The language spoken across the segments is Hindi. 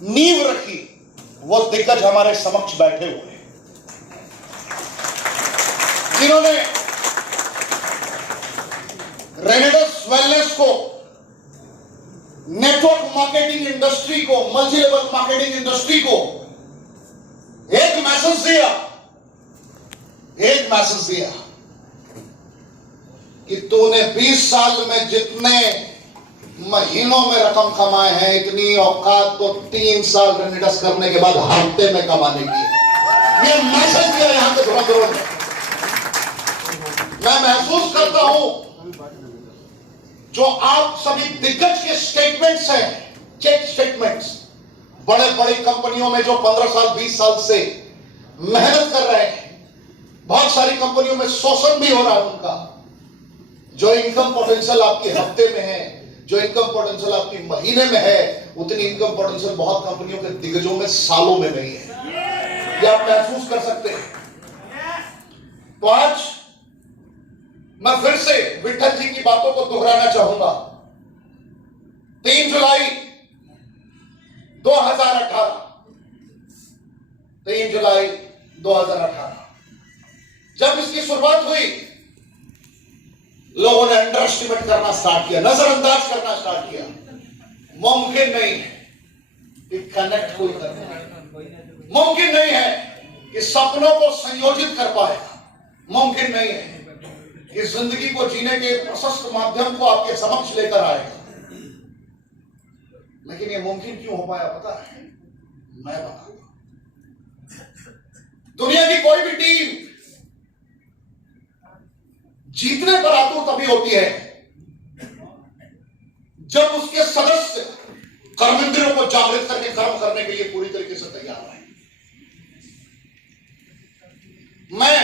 नींव रखी वो दिग्गज हमारे समक्ष बैठे हुए हैं, जिन्होंने रेनेडस वेलनेस को, नेटवर्क मार्केटिंग इंडस्ट्री को, मल्टी लेवल मार्केटिंग इंडस्ट्री को एक मैसेज दिया कि तूने 20 साल में जितने महीनों में रकम कमाए हैं, इतनी औकात तो 3 साल रेनेडस करने के बाद हफ्ते में कमाने की है। ये मैसेज दिया यहां के धुरंधरों ने। मैं महसूस करता हूं जो आप सभी दिग्गज के स्टेटमेंट्स हैं, चेक स्टेटमेंट्स, बड़े बड़ी कंपनियों में जो 15 साल 20 साल से मेहनत कर रहे हैं, बहुत सारी कंपनियों में शोषण भी हो रहा है उनका। जो इनकम पोटेंशियल आपके हफ्ते में है, जो इनकम पोटेंशियल आपकी महीने में है, उतनी इनकम पोटेंशियल बहुत कंपनियों के दिग्गजों में सालों में नहीं है। ये आप महसूस कर सकते हैं। तो आज मैं फिर से विठल जी की बातों को दोहराना चाहूंगा। 3 जुलाई 2018, 3 जुलाई 2018 जब इसकी शुरुआत हुई, लोगों ने अंडर एस्टिमेट करना स्टार्ट किया, नजरअंदाज करना स्टार्ट किया। मुमकिन नहीं है कि कनेक्ट कोई कर पाए, मुमकिन नहीं है कि सपनों को संयोजित कर पाएगा, मुमकिन नहीं है कि जिंदगी को जीने के प्रशस्त माध्यम को आपके समक्ष लेकर आएगा। लेकिन ये मुमकिन क्यों हो पाया पता है? मैं बताऊंगा। दुनिया की कोई भी टीम जीतने पर आतुर तभी होती है जब उसके सदस्य कर्मेंद्रियों को जागृत करके कर्म करने के लिए पूरी तरीके से तैयार रहे। मैं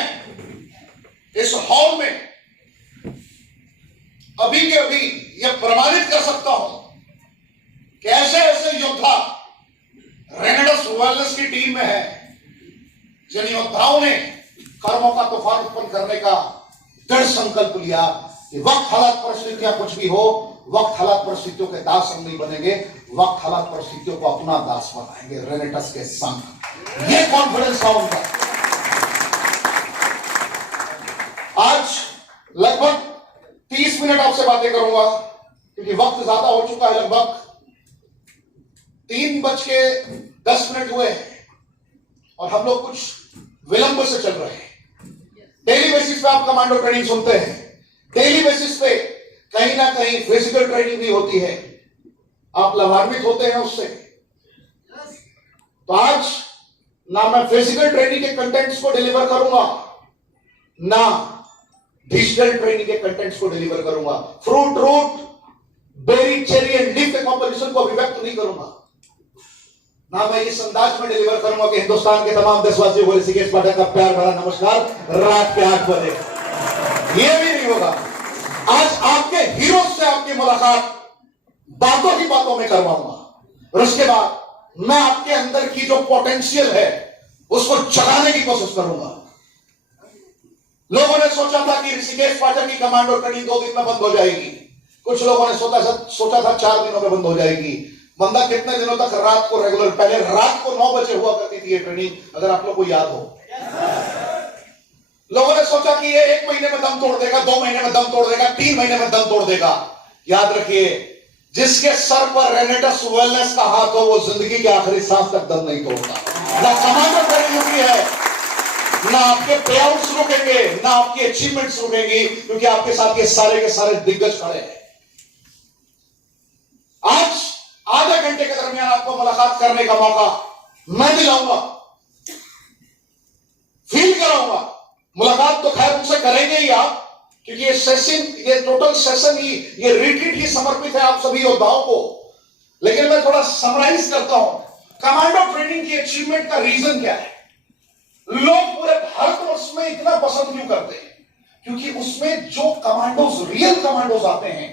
इस हॉल में अभी के अभी यह प्रमाणित कर सकता हूं कि ऐसे ऐसे योद्धा रेनेडस वेलनेस की टीम में है जिन योद्धाओं ने कर्मों का तूफान उत्पन्न करने का दृढ़ संकल्प लिया कि वक्त हालात परिस्थितियां कुछ भी हो, वक्त हालात परिस्थितियों के दास हम नहीं बनेंगे, वक्त हालात परिस्थितियों को अपना दास बनाएंगे रेनेडस के संग। ये कॉन्फिडेंस था उनका। आज लगभग 30 मिनट आपसे बातें करूंगा क्योंकि वक्त ज्यादा हो चुका है। लगभग 3:10 हुए हैं और हम लोग कुछ विलंब से चल रहे हैं। डेली बेसिस पे आप कमांडो ट्रेनिंग सुनते हैं, डेली बेसिस पे कहीं ना कहीं फिजिकल ट्रेनिंग भी होती है, आप लाभान्वित होते हैं उससे। तो आज ना मैं फिजिकल ट्रेनिंग के कंटेंट्स को डिलीवर करूंगा, ना डिजिटल ट्रेनिंग के कंटेंट्स को डिलीवर करूंगा। Fruit, root, berry, cherry and leaf के कॉम्पोजिशन को अभिव्यक्त नहीं करूंगा, ना मैं इस अंदाज में डिलीवर करूंगा कि हिंदुस्तान के तमाम देशवासियों को ऋषिकेश पाठक का प्यार भरा नमस्कार रात के 8 बजे। यह भी नहीं होगा। आज आपके हीरो से आपकी मुलाकात बातों ही बातों में करवाऊंगा और उसके बाद मैं आपके अंदर की जो पोटेंशियल है उसको जगाने की कोशिश करूंगा। लोगों ने सोचा था कि ऋषिकेश पाठक की कमांडो ट्रेनिंग 2 दिन में बंद हो जाएगी, कुछ लोगों ने सोचा था 4 दिनों में बंद हो जाएगी। बंदा कितने दिनों तक रात को रेगुलर, पहले रात को 9 बजे हुआ करती थी ये ट्रेनिंग, अगर आप लोग को याद हो। लोगों ने सोचा कि ये 1 महीने में दम तोड़ देगा, 2 महीने में दम तोड़ देगा, 3 महीने में दम तोड़ देगा। याद रखिए, जिसके सर पर रेनेडस वेलनेस का हाथ हो वो जिंदगी के आखिरी सांस तक दम नहीं तोड़ता। ना कमांडो ट्रेनिंग रुकी है, ना आपके पे आउट्स रुकेंगे, ना आपकी अचीवमेंट्स रुकेंगी, क्योंकि आपके साथ ये सारे के सारे दिग्गज खड़े हैं। आज आधे घंटे के दरमियान आपको मुलाकात करने का मौका मैं दिलाऊंगा, फील कराऊंगा। मुलाकात तो खैर मुझसे करेंगे ही आप, क्योंकि ये सेशन, ये टोटल सेशन ही, ये रिट्रीट ही समर्पित है आप सभी योद्धाओं को। लेकिन मैं थोड़ा समराइज करता हूं, कमांडो ट्रेनिंग की अचीवमेंट का रीजन क्या है, लोग पूरे भारतवर्ष में इतना पसंद क्यों करते हैं? क्योंकि उसमें जो कमांडोज, रियल कमांडोज आते हैं,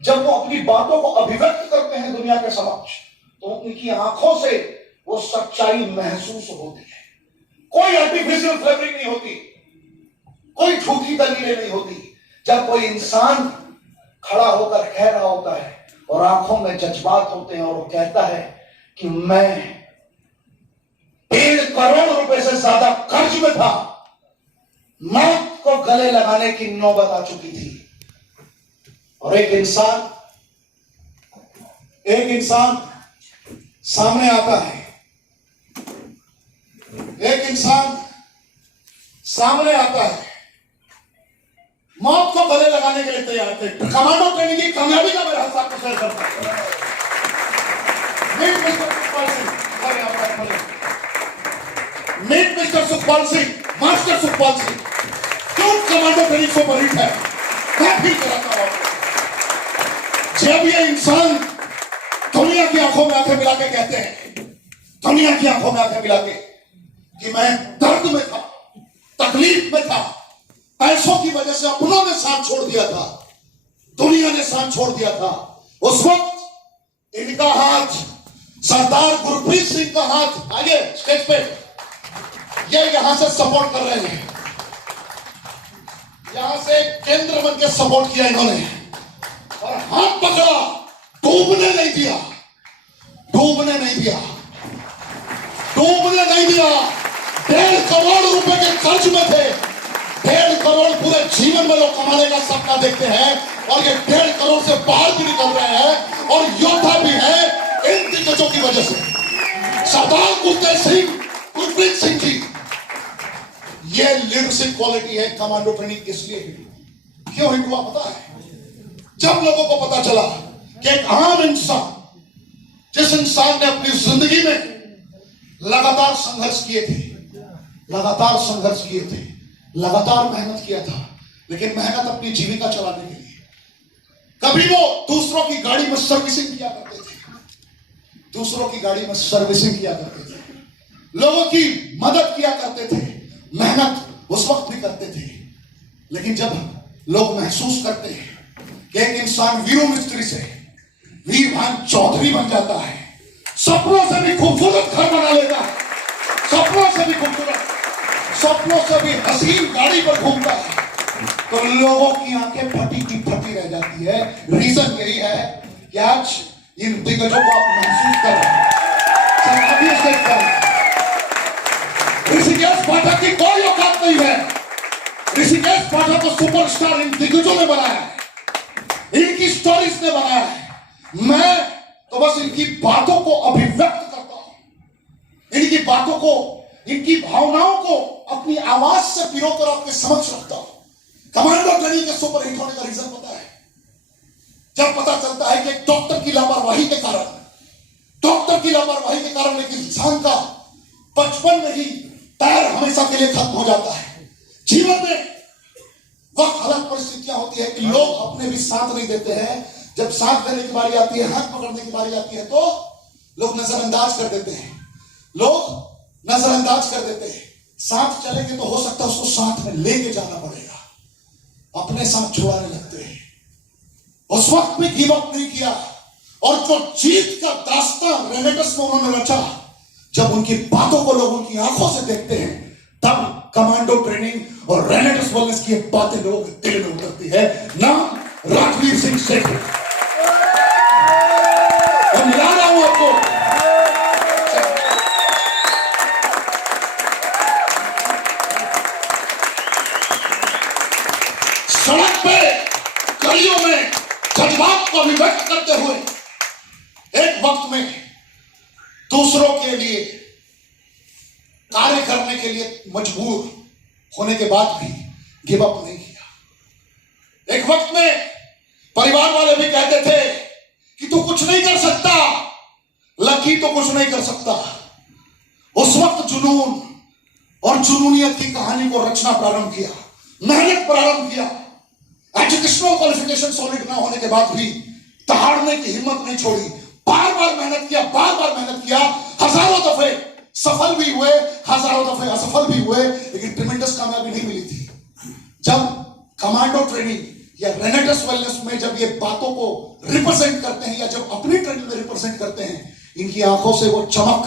जब वो अपनी बातों को अभिव्यक्त करते हैं दुनिया के समक्ष, तो उनकी आंखों से वो सच्चाई महसूस होती है। कोई आर्टिफिशियल फ्लेवरिंग नहीं होती, कोई झूठी दलीलें नहीं होती। जब कोई इंसान खड़ा होकर कह रहा होता है और आंखों में जज्बात होते हैं और वो कहता है कि मैं 1.5 करोड़ रुपए से ज्यादा कर्ज में था, मौत को गले लगाने की नौबत आ चुकी थी। और एक इंसान सामने आता है, एक इंसान सामने आता है, मौत को गले लगाने के लिए तैयार थे। कमांडो ट्रेनिंग की कामयाबी का मेरा हिसाब को शेयर करता है। Meet mister Sukhpal Singh, meet mister Sukhpal Singh, master Sukhpal Singh. क्यों कमांडो ट्रेनिंग सुपरहिट है? मैं फिर कराता हूं। जब ये इंसान दुनिया की आंखों में आंखें मिला के कहते हैं, दुनिया की आंखों में आंखें मिला के, कि मैं दर्द में था, तकलीफ में था, पैसों की वजह से अपनों ने साथ छोड़ दिया था, दुनिया ने साथ छोड़ दिया था, उस वक्त इनका हाथ, सरदार गुरप्रीत सिंह का हाथ, आगे स्टेज पे, ये यहां से सपोर्ट कर रहे हैं, यहां से केंद्र बन के सपोर्ट किया इन्होंने, और हाथ पकड़ा, डूबने नहीं दिया, डूबने नहीं दिया, डूबने नहीं दिया। 1.5 करोड़ रुपए के कर्ज में थे, 1.5 करोड़ पूरे जीवन में लोग कमाने का सपना देखते हैं, और ये 1.5 करोड़ से बाहर भी निकल रहे हैं, और योद्धा भी है इन दिग्गजों की वजह से। सरदार गुरप्रीत सिंह जी, ये लीडरशिप क्वालिटी है कमांडो ट्रेनिंग। इसलिए क्यों हिट हुआ पता है? जब लोगों को पता चला कि एक आम इंसान, जिस इंसान ने अपनी जिंदगी में लगातार संघर्ष किए थे, लगातार संघर्ष किए थे, लगातार मेहनत किया था, लेकिन मेहनत अपनी जीविका चलाने के लिए, कभी वो दूसरों की गाड़ी में सर्विसिंग किया करते थे, दूसरों की गाड़ी में सर्विसिंग किया करते थे, लोगों की मदद किया करते थे, मेहनत उस वक्त भी करते थे। लेकिन जब लोग महसूस करते हैं कि एक इंसान वीरू मिस्त्री से वीरभान चौधरी बन जाता है, सपनों से भी खूबसूरत घर बना लेता है, सपनों से भी खूबसूरत, सपनों से भी हसीन गाड़ी पर घूमता है, तो लोगों की आंखें फटी की फटी रह जाती है। रीजन यही है कि आज इन दिग्गजों को आप महसूस कर रहे हैं। ऋषिकेश पाठक की कोई औकात नहीं है। ऋषिकेश पाठक को सुपरस्टार इन दिग्गजों ने बनाया है, इनकी स्टोरीज ने बनाया है। मैं तो बस इनकी बातों को अभिव्यक्त करता हूं, इनकी बातों को, इनकी भावनाओं को अपनी आवाज से पिरोकर आपके समक्ष रखता हूं। कमांडो ट्रेनिंग के सुपर हिट होने का रीजन पता है? जब पता चलता है कि एक डॉक्टर की लापरवाही के कारण, डॉक्टर की लापरवाही के कारण एक इंसान का बचपन में ही पैर हमेशा के लिए खत्म हो जाता है। जीवन में वक्त अलग परिस्थितियां होती है कि लोग अपने भी साथ नहीं देते हैं। जब साथ देने की बारी आती है, हाथ पकड़ने की बारी आती है, तो लोग नजरअंदाज कर देते हैं, लोग नजरअंदाज कर देते हैं। साथ चलेंगे तो हो सकता है उसको साथ में लेके जाना पड़ेगा, अपने साथ छुड़ाने लगते हैं। उस वक्त भी गिव अप नहीं किया, और जो जीत का दास्तान रेनेटस में उन्होंने रचा, जब उनकी बातों को लोग उनकी आंखों से देखते हैं, तब कमांडो ट्रेनिंग और रेनेटस वेलनेस की बातें लोगों के दिल में उतरती है। नाम राघवीर सिंह सेठी। और मिला रहा हूं आपको, सड़क पे गलियों में जज्बात को अभिव्यक्त करते हुए, एक वक्त में दूसरों के लिए कार्य करने के लिए मजबूर होने के बाद भी गिव अप नहीं किया। एक वक्त में परिवार वाले भी कहते थे कि तू कुछ नहीं कर सकता, लकी तो कुछ नहीं कर सकता। उस वक्त जुनून और जुनूनियत की कहानी को रचना प्रारंभ किया, मेहनत प्रारंभ किया। एजुकेशनल क्वालिफिकेशन सॉलिड ना होने के बाद भी दहाड़ने की हिम्मत नहीं छोड़ी, बार बार मेहनत किया, बार बार मेहनत किया। हजारों दफे सफल भी हुए, हजारों दफे असफल भी हुए, लेकिन ट्रिमेंडस कामयाबी नहीं मिली थी। जब कमांडो ट्रेनिंग या रेनेटस वेलनेस में जब ये बातों को रिप्रेजेंट करते हैं, या जब अपनी ट्रेनिंग में रिप्रेजेंट करते हैं, इनकी आंखों से वो चमक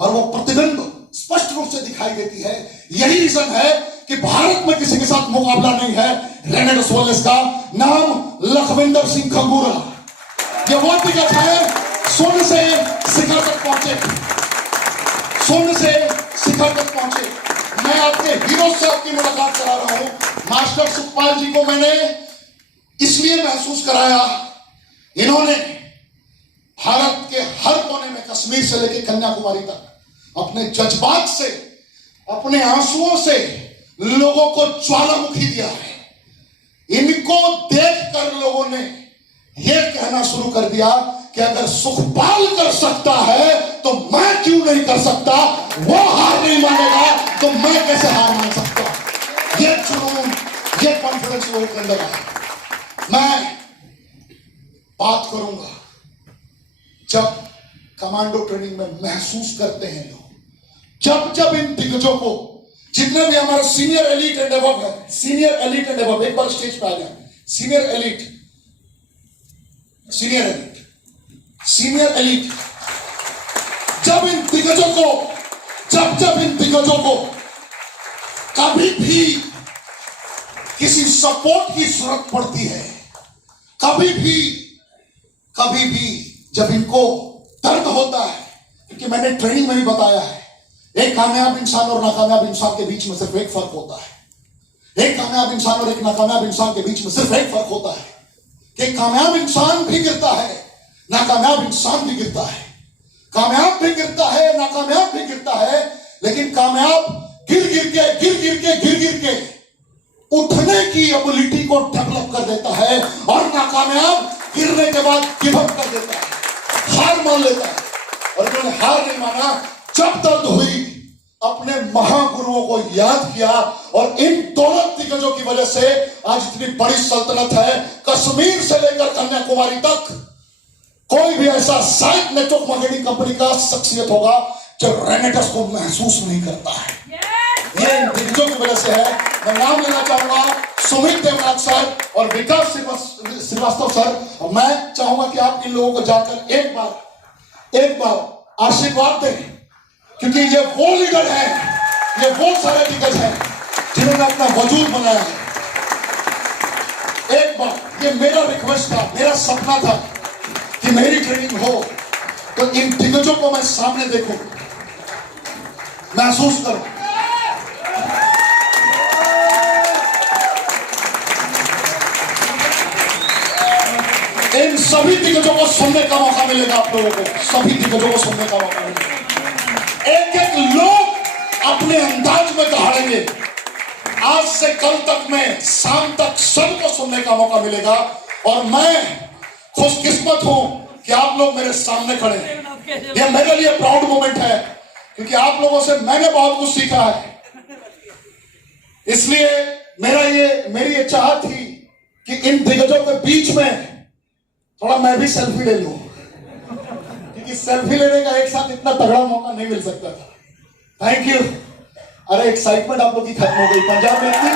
और वो प्रतिबिंब स्पष्ट रूप से दिखाई देती है। यही रीजन है कि भारत में किसी के साथ मुकाबला नहीं है रेनेटस वेलनेस का। नाम लखविंदर सिंह खंगूरा। ये वो दिग्गज है स्वर्ण से शिखर तक पहुंचे, स्वर्ण से शिखर तक पहुंचे। मैं आपके हीरो से आपकी मुलाकात करा रहा हूं। मास्टर सुखपाल जी को मैंने इसलिए महसूस कराया, इन्होंने भारत के हर कोने में, कश्मीर से लेकर कन्याकुमारी तक, अपने जज्बात से, अपने आंसुओं से लोगों को ज्वालामुखी दिया है। इनको देखकर लोगों ने यह कहना शुरू कर दिया कि अगर सुखपाल कर सकता है तो मैं क्यों नहीं कर सकता। वो हार नहीं मानेगा तो मैं कैसे हार मान सकता। ये जुनून, ये कॉन्फिडेंस लोगों के अंदर है। मैं बात करूंगा जब कमांडो ट्रेनिंग में महसूस करते हैं लोग, जब जब इन दिग्गजों को, जितने भी हमारे सीनियर एलिट एंड अबव है, सीनियर एलिट एंड अबव, एक बार स्टेज पे आ जाए, senior elite, senior elite, senior elite, जब इन दिग्गजों को, जब इन दिग्गजों को कभी भी किसी सपोर्ट की जरूरत पड़ती है, कभी भी जब इनको दर्द होता है, क्योंकि मैंने ट्रेनिंग में भी बताया है, एक कामयाब इंसान और नाकामयाब इंसान के बीच में सिर्फ एक फर्क होता है। एक कामयाब इंसान और एक नाकामयाब इंसान के बीच में सिर्फ एक फर्क होता है कि कामयाब इंसान भी गिरता है, नाकामयाब इंसान भी गिरता है। कामयाब भी गिरता है, नाकामयाब भी गिरता है, लेकिन कामयाब गिर के उठने की एबिलिटी को डेवलप कर देता है, और नाकामयाब गिरने के बाद गिव अप कर देता है, हार मान लेता है। और उन्होंने हार नहीं माना, जब दर्द हुई अपने महागुरुओं को याद किया, और इन दोनों दिग्गजों की वजह से आज इतनी बड़ी सल्तनत है। कश्मीर से लेकर कन्याकुमारी तक कोई भी ऐसा साइट नेटवर्क मार्केटिंग कंपनी का शख्सियत होगा जो रेनेटस को महसूस नहीं करता है। ये इन दिग्गजों की वजह से है। मैं नाम लेना चाहूंगा सुमित देवनाथ सर और विकास श्रीवास्तव सर। मैं चाहूंगा कि आप इन लोगों को जाकर एक बार आशीर्वाद दें, क्योंकि ये वो लीडर हैं, ये वो सारे दिग्गज हैं जिन्होंने अपना वजूद बनाया है। एक बार, ये मेरा रिक्वेस्ट था, मेरा सपना था कि मेरी ट्रेनिंग हो तो इन दिग्गजों को मैं सामने देखूं, महसूस करूं। इन सभी दिग्गजों को सुनने का मौका मिलेगा, आप लोगों को सभी दिग्गजों को सुनने का मौका मिलेगा। एक एक लोग अपने अंदाज में दहाड़ेंगे। आज से कल तक में, शाम तक सबको सुनने का मौका मिलेगा। और मैं खुशकिस्मत हूं कि आप लोग मेरे सामने खड़े हैं। यह मेरे लिए प्राउड मोमेंट है, क्योंकि आप लोगों से मैंने बहुत कुछ सीखा है। इसलिए मेरी ये चाहत थी कि इन दिग्गजों के बीच में थोड़ा मैं भी सेल्फी ले लूं, क्योंकि सेल्फी लेने का एक साथ इतना तगड़ा मौका नहीं मिल सकता था। Thank you. अरे एक्साइटमेंट आप लोग की खत्म हो गई पंजाब में इतनी।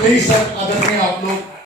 Please, sir.